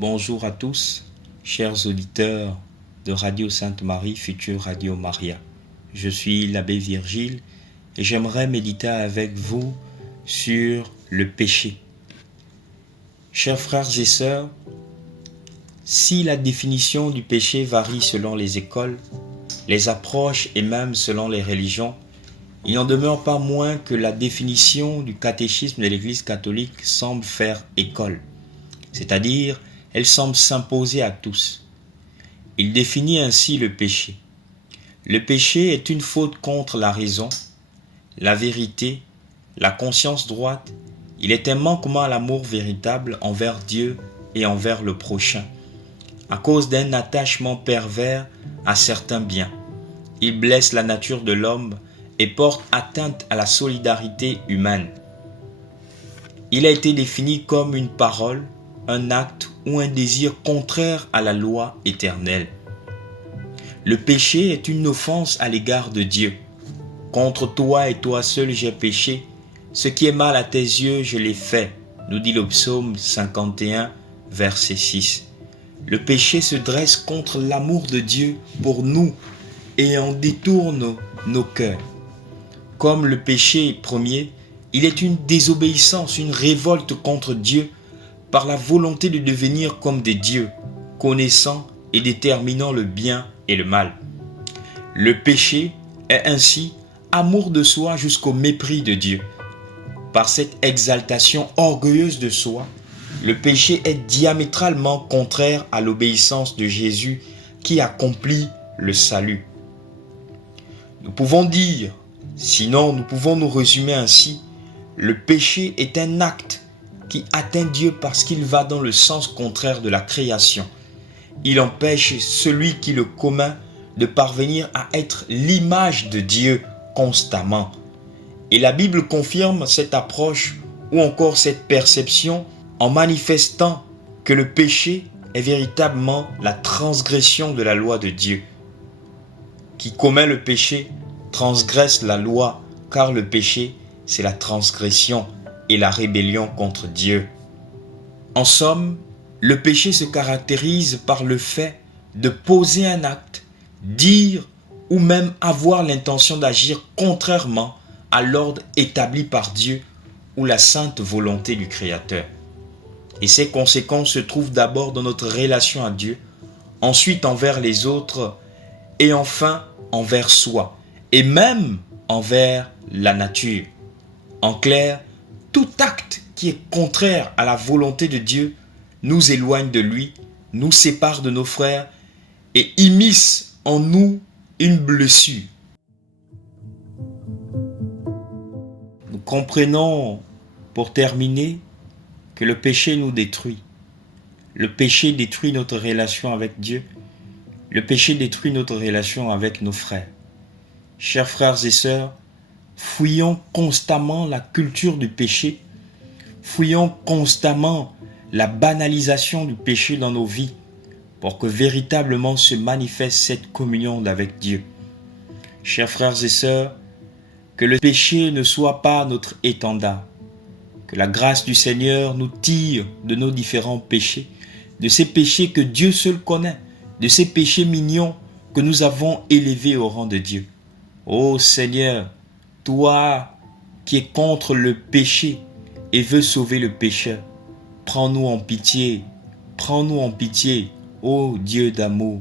Bonjour à tous, chers auditeurs de Radio Sainte-Marie, future Radio Maria. Je suis l'abbé Virgile et j'aimerais méditer avec vous sur le péché. Chers frères et sœurs, si la définition du péché varie selon les écoles, les approches et même selon les religions, il n'en demeure pas moins que la définition du catéchisme de l'Église catholique semble faire école, c'est-à-dire elle semble s'imposer à tous. Il définit ainsi le péché. Le péché est une faute contre la raison, la vérité, la conscience droite. Il est un manquement à l'amour véritable envers Dieu et envers le prochain, à cause d'un attachement pervers à certains biens. Il blesse la nature de l'homme et porte atteinte à la solidarité humaine. Il a été défini comme une parole, un acte ou un désir contraire à la loi éternelle. Le péché est une offense à l'égard de Dieu. Contre toi et toi seul j'ai péché, ce qui est mal à tes yeux je l'ai fait, nous dit le psaume 51, verset 6. Le péché se dresse contre l'amour de Dieu pour nous et en détourne nos cœurs. Comme le péché premier, il est une désobéissance, une révolte contre Dieu par la volonté de devenir comme des dieux, connaissant et déterminant le bien et le mal. Le péché est ainsi amour de soi jusqu'au mépris de Dieu. Par cette exaltation orgueilleuse de soi, le péché est diamétralement contraire à l'obéissance de Jésus qui accomplit le salut. Nous pouvons dire, sinon nous pouvons nous résumer ainsi, le péché est un acte qui atteint Dieu parce qu'il va dans le sens contraire de la création. Il empêche celui qui le commet de parvenir à être l'image de Dieu constamment. Et la Bible confirme cette approche ou encore cette perception en manifestant que le péché est véritablement la transgression de la loi de Dieu. Qui commet le péché transgresse la loi, car le péché, c'est la transgression et la rébellion contre Dieu. En somme, le péché se caractérise par le fait de poser un acte, dire ou même avoir l'intention d'agir contrairement à l'ordre établi par Dieu ou la sainte volonté du Créateur. Et ces conséquences se trouvent d'abord dans notre relation à Dieu, ensuite envers les autres et enfin envers soi et même envers la nature. En clair, tout acte qui est contraire à la volonté de Dieu nous éloigne de lui, nous sépare de nos frères et immisce en nous une blessure. Nous comprenons, pour terminer, que le péché nous détruit. Le péché détruit notre relation avec Dieu. Le péché détruit notre relation avec nos frères. Chers frères et sœurs, fouillons constamment la culture du péché. Fouillons constamment la banalisation du péché dans nos vies pour que véritablement se manifeste cette communion avec Dieu. Chers frères et sœurs, que le péché ne soit pas notre étendard. Que la grâce du Seigneur nous tire de nos différents péchés, de ces péchés que Dieu seul connaît, de ces péchés mignons que nous avons élevés au rang de Dieu. Ô Seigneur, toi qui es contre le péché et veux sauver le pécheur, prends-nous en pitié, ô Dieu d'amour.